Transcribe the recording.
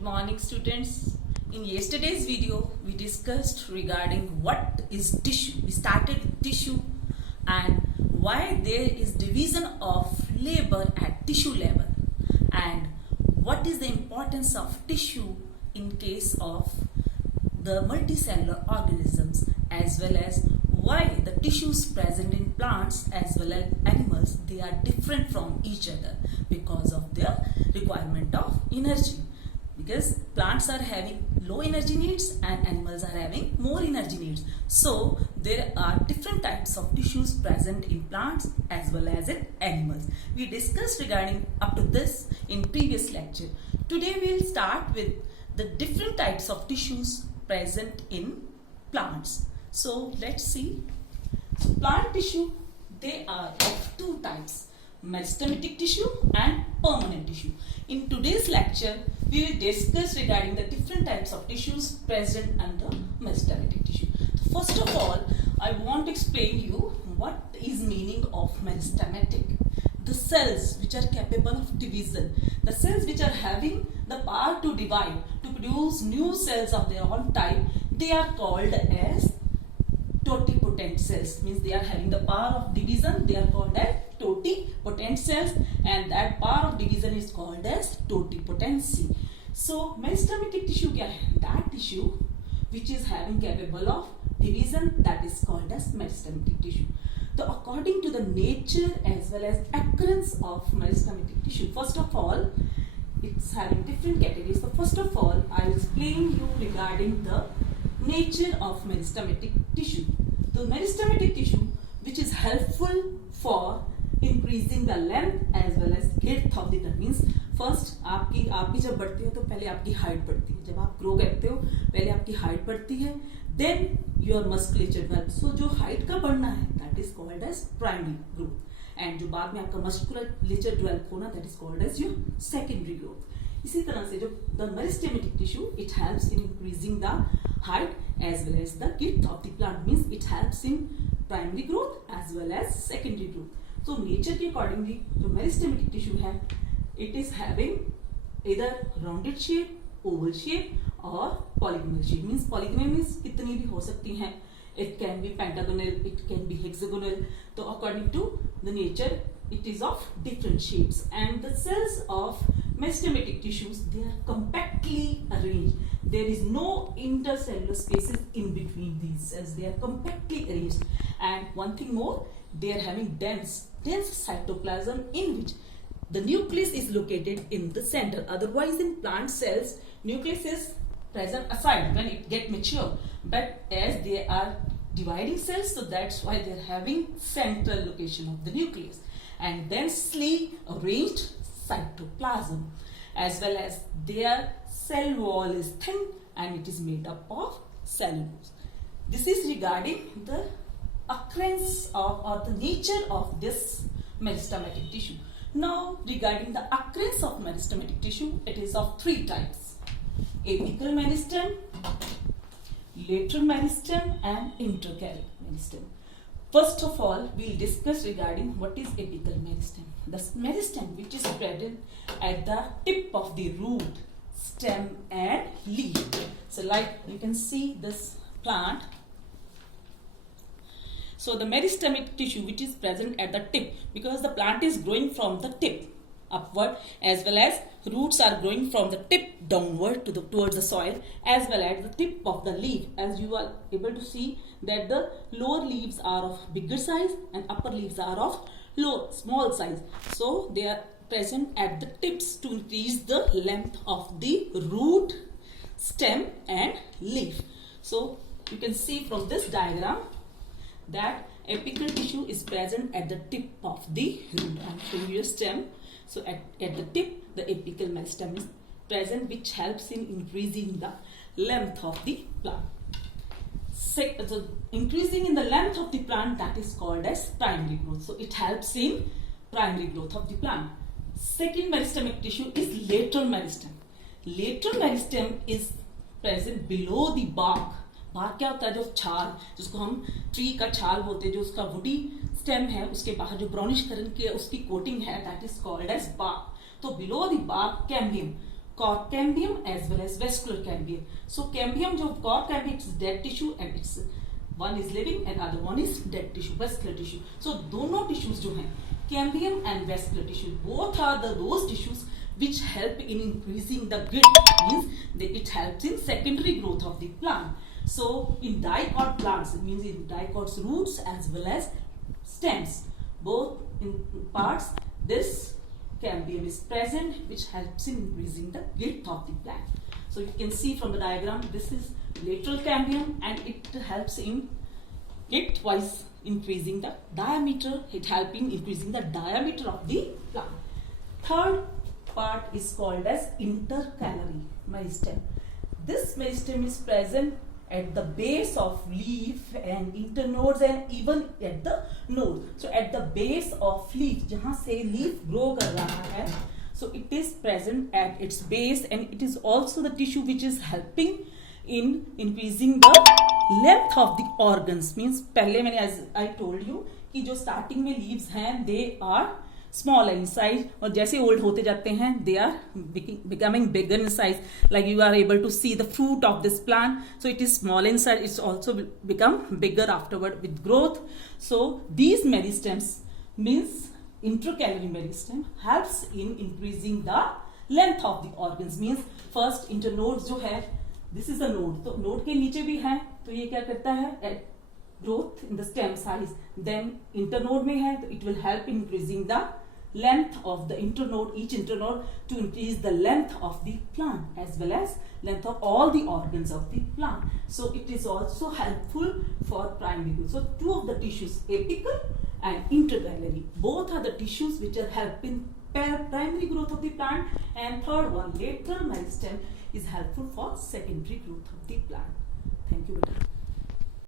Good morning, students. In yesterday's video, we discussed regarding what is tissue. We started with tissue and why there is division of labor at tissue level and what is the importance of tissue in case of the multicellular organisms, as well as why the tissues present in plants as well as animals, they are different from each other because of their requirement of energy. Because plants are having low energy needs and animals are having more energy needs. So there are different types of tissues present in plants as well as in animals. We discussed regarding up to this in previous lecture. Today we will start with the different types of tissues present in plants. So let's see. Plant tissue, they are of two types, meristematic tissue and permanent tissue. In today's lecture, we will discuss regarding the different types of tissues present under meristematic tissue. First of all, I want to explain you what is meaning of meristematic. The cells which are capable of division, the cells which are having the power to divide, to produce new cells of their own type, they are called as totipotent cells. Means they are having the power of division, they are called as totipotent cells, and that power of division is called as totipotency. So meristematic tissue क्या है? That tissue which is having capable of division, that is called as meristematic tissue. So according to the nature as well as occurrence of meristematic tissue, first of all, it's having different categories. So first of all, I'll explain you regarding the nature of meristematic tissue. The meristematic tissue which is helpful for increasing the length as well as width of the tongue. Means first आप भी जब बढ़ती हो तो पहले आपकी height बढ़ती है. जब आप ग्रो करते हो पहले आपकी हाइट बढ़ती है, then your musculature develops. So जो हाइट का बढ़ना है that is called as primary growth, and जो बाद में आपका musculature develop होना that is called as your secondary growth. इसी तरह से जो the meristematic tissue, it helps in increasing the height as well as the width of the plant. Means it helps in primary growth as well as secondary growth. So nature के accordingly जो meristematic tissue है, it is having either rounded shape, oval shape or polygonal shape. Means polygonal means कितनी भी हो सकती हैं. It can be pentagonal, it can be hexagonal. So according to the nature, it is of different shapes, and the cells of meristematic tissues, they are compactly arranged. There is no intercellular spaces in between these cells. They are compactly arranged. And one thing more, they are having dense cytoplasm in which the nucleus is located in the center. Otherwise, in plant cells, nucleus is present aside when it get mature. But as they are dividing cells, so that's why they are having central location of the nucleus and densely arranged cytoplasm, as well as their cell wall is thin and it is made up of cellulose. This is regarding the occurrence of or the nature of this meristematic tissue. Now regarding the occurrence of meristematic tissue, it is of three types: apical meristem, lateral meristem and intercalary meristem. First of all, we will discuss regarding what is apical meristem. The meristem which is present at the tip of the root, stem and leaf. So like you can see this plant. So the meristemic tissue which is present at the tip, because the plant is growing from the tip upward, as well as roots are growing from the tip downward to towards the soil, as well as the tip of the leaf. As you are able to see that the lower leaves are of bigger size and upper leaves are of small size. So they are present at the tips to increase the length of the root, stem and leaf. So you can see from this diagram that apical tissue is present at the tip of the root. And from your stem, so at the tip, the apical meristem is present, which helps in increasing the length of the plant. So increasing in the length of the plant, that is called as primary growth. So it helps in primary growth of the plant. Second meristemic tissue is lateral meristem. Lateral meristem is present below the bark. बाहर क्या होता है, जो छाल जिसको हम tree का छाल बोलते हैं, जो उसका वुडी स्टेम है उसके बाहर जो ब्राउनिश कलर की उसकी कोटिंग है, that is called as bark. तो below the bark cambium cork cambium as well as vascular cambium. So cambium जो cork cambium it's dead tissue and it's one is living and other one is dead tissue, vascular tissue. So दोनों tissues जो हैं cambium and vascular tissue both are those tissues which help in increasing the gilt, means that it helps in secondary growth of the plant. So in dicot plants, it means in dicot's roots as well as stems, both in parts, this cambium is present which helps in increasing the width of the plant. So you can see from the diagram, this is lateral cambium and it helps in width-wise increasing the diameter, it helps in increasing the diameter of the plant. Third part is called as intercalary meristem. This meristem is present at the base of leaf and internodes and even at the node. So at the base of leaf, जहाँ से leaf grow कर रहा है, so it is present at its base and it is also the tissue which is helping in increasing the length of the organs. Means पहले मैंने as I told you कि जो starting में leaves हैं they are small in size और जैसे old होते जाते हैं they are becoming bigger in size, like you are able to see the fruit of this plant. So it is small in size, it's also become bigger afterward with growth. So these meristems means intercalary meristem helps in increasing the length of the organs. Means first internodes जो है, this is a node, तो node के नीचे भी है तो ये क्या करता है growth in the stem size. Then internode में है तो it will help in increasing the length of the internode, each internode to increase the length of the plant as well as length of all the organs of the plant. So it is also helpful for primary growth. So two of the tissues, apical and intercalary, both are the tissues which are helping primary growth of the plant, and third one, lateral meristem, is helpful for secondary growth of the plant. Thank you.